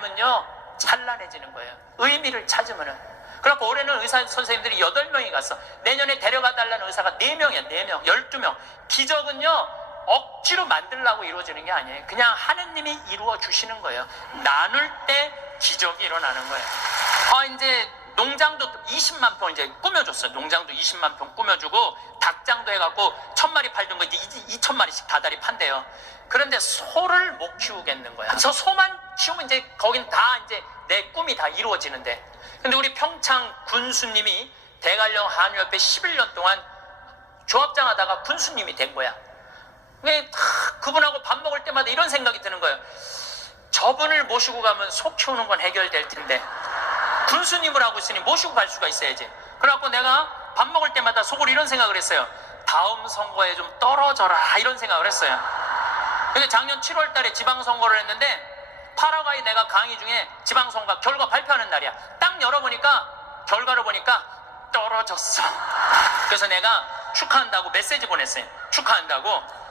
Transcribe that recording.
삶은요 찬란해지는 거예요. 의미를 찾으면은. 그래갖고 올해는 의사 선생님들이 8명이 갔어. 내년에 데려가 달라는 의사가 4명이야, 4명, 12명. 기적은요, 억지로 만들라고 이루어지는 게 아니에요. 그냥 하느님이 이루어 주시는 거예요. 나눌 때 기적이 일어나는 거예요. 아, 이제 농장도 20만 평 이제 꾸며줬어요. 농장도 20만 평 꾸며주고 닭장도 해갖고 천 마리 팔던 거 이제 2천 마리씩 다달이 판대요. 그런데 소를 못 키우겠는 거야. 그래서 소만 키우면 이제 거긴 다 이제 내 꿈이 다 이루어지는데. 근데 우리 평창 군수님이 대관령 한유협회 11년 동안 조합장 하다가 군수님이 된 거야. 근데 다 그분하고 밥 먹을 때마다 이런 생각이 드는 거예요. 저분을 모시고 가면 소 키우는 건 해결될 텐데 군수님을 하고 있으니 모시고 갈 수가 있어야지. 그래갖고 내가 밥 먹을 때마다 속으로 이런 생각을 했어요. 다음 선거에 좀 떨어져라 이런 생각을 했어요. 근데 작년 7월 달에 지방선거를 했는데 파라과이 내가 강의 중에 지방선거 결과 발표하는 날이야. 딱 열어보니까 결과를 보니까 떨어졌어. 그래서 내가 축하한다고 메시지 보냈어요. 축하한다고